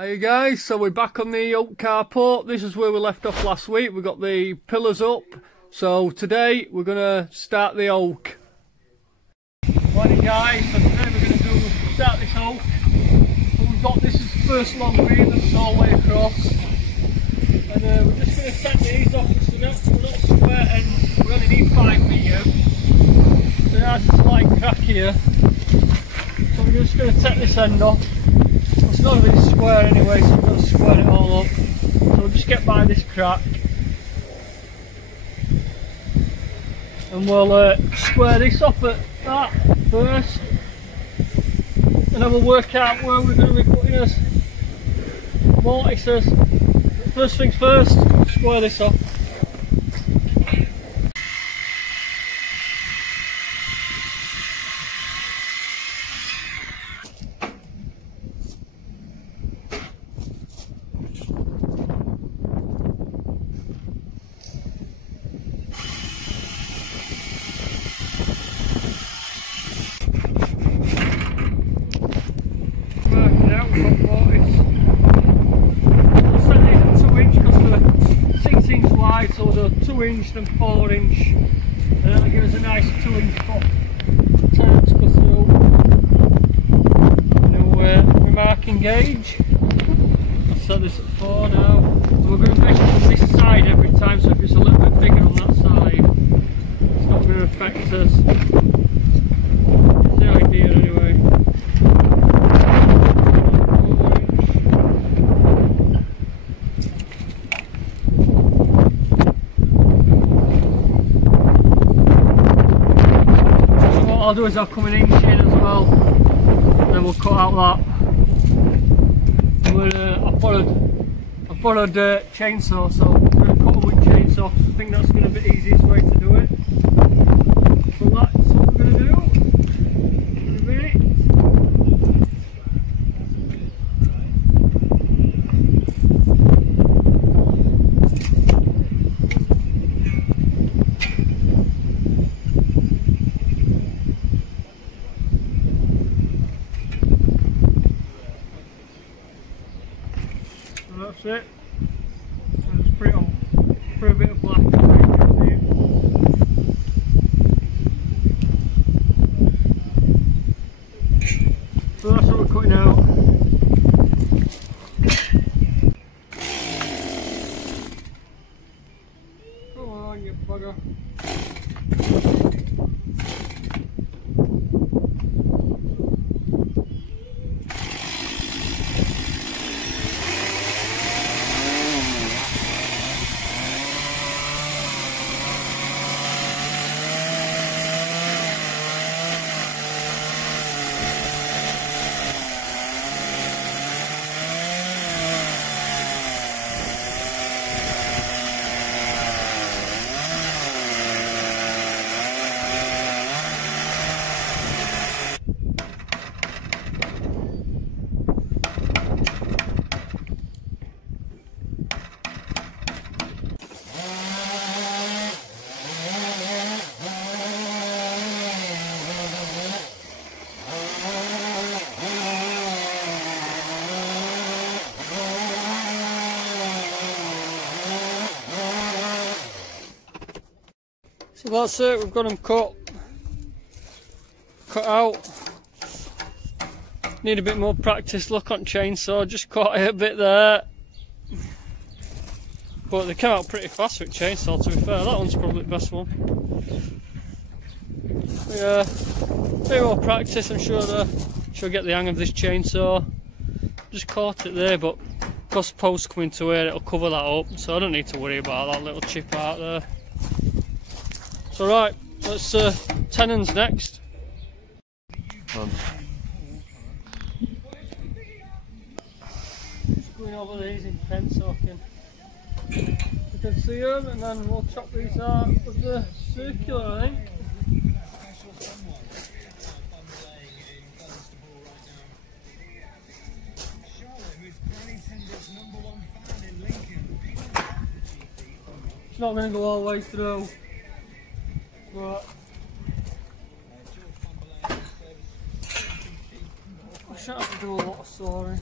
Hiya guys, so we're back on the oak carport. This is where we left off last week. We got the pillars up, so today we're going to start the oak. Morning guys, so today we're going to start this oak. So we've got this is the first long beam that's all the way across, and we're just going to set these off so we're not square ends. We only need 5 metres, so there's a slight crack here. So we're just going to take this end off. It's not a bit square anyway, so we're going to square it all up. So we'll just get by this crack and we'll square this off at that first, and then we'll work out where we're going to be putting us mortises. First things first, square this off. So we'll do 2 inch and 4 inch, and that'll give us a nice 2 inch foot tenons go through. Now we're marking gauge. Set this at 4 now. And we're going to measure from this side every time, so if it's a little bit bigger on that side, it's not going to affect us. That's the idea anyway. What I'll do is I'll come an inch in as well, and then we'll cut out that. I've borrowed a chainsaw, so I'm going to cut it with chainsaw because I think that's going to be the easiest way to do it. So that's what we're going to do in a minute. That's it. So just put it on, put a bit of black on it. So that's what we're cutting out. Come on, you bugger. So that's it, we've got them cut out. Need a bit more practice, look on chainsaw, just caught it a bit there. But they came out pretty fast with chainsaw, to be fair. That one's probably the best one. Yeah, a bit more practice, I'm sure she'll get the hang of this chainsaw. Just caught it there, but because posts come into here, it'll cover that up, so I don't need to worry about that little chip out there. So right, let's tenons next. Just going over these in pen soaking. You can see them, and then we'll chop these out with the circular, I think. It's not going to go all the way through. But I shan't have to do a lot of sawing.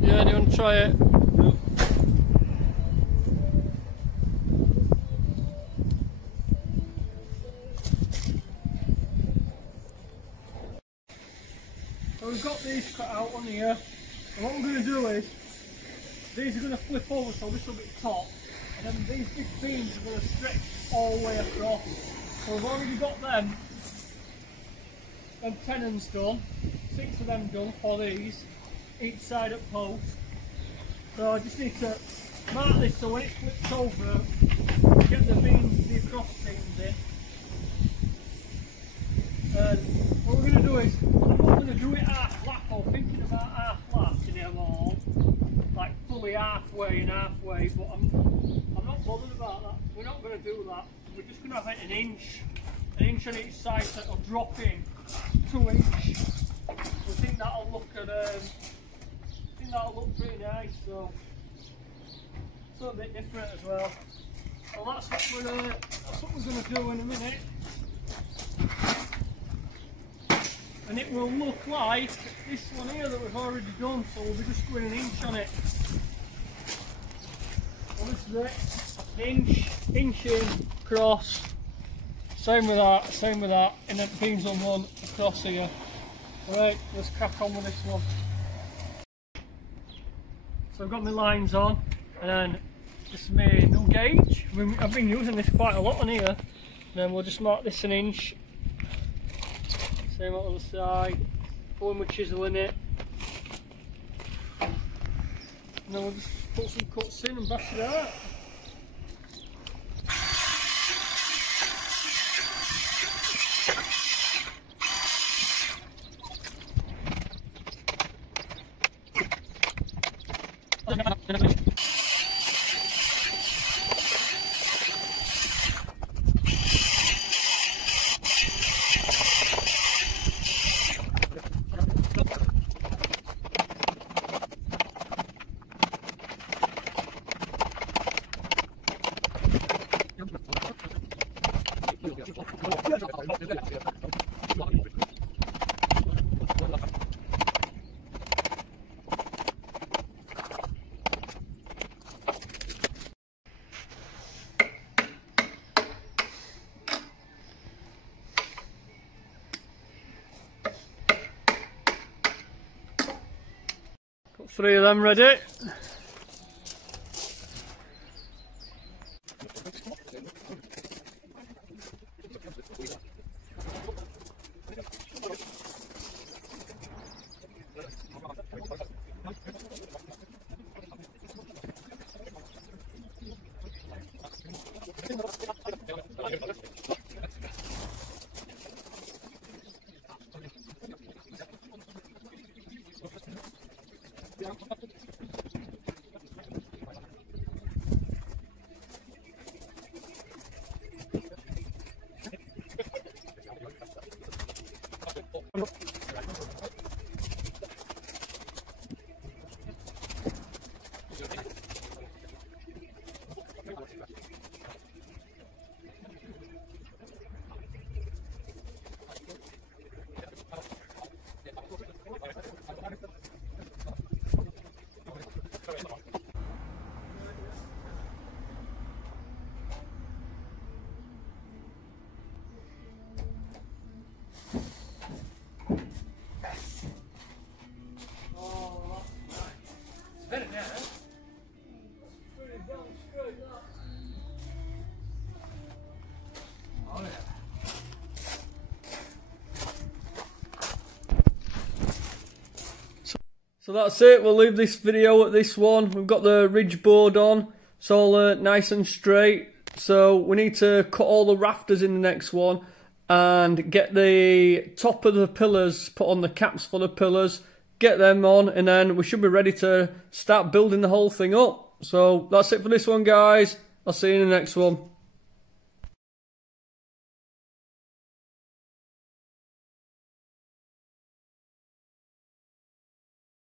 Yeah, do you want to try it? No. So we've got these cut out on here, and what we're going to do is, these are going to flip over so this will be top, and then these big beams are going to stretch all the way across. So we've already got them tenons done, 6 of them done for these, each side at post. So I just need to mark this so when it flips over, get the beams, the cross beams in. And what we're going to do is, I'm not going to do it half lap, I'm thinking about half lap in them all, like fully halfway and halfway, but I'm not bothered about that. We're not going to do that. We're just going to have it an inch on each side, so it'll drop in 2 inch. We think that'll look pretty nice. So it's a bit different as well. So that's what we're going to do in a minute. And it will look like this one here that we've already done, so we'll be just going an inch on it. So this is it, inch in, across, same with that, and then beams on one across here. Right, let's crack on with this one. So I've got my lines on, and then this is my new gauge. I've been using this quite a lot on here, and then we'll just mark this an inch. Same on the side, pulling my chisel in it, and then we'll just put some cuts in and bash it out. Got 3 of them ready. So that's it, we'll leave this video at this one. We've got the ridge board on, it's all nice and straight. So we need to cut all the rafters in the next one and get the top of the pillars, put on the caps for the pillars, get them on, and then we should be ready to start building the whole thing up. So that's it for this one, guys. I'll see you in the next one.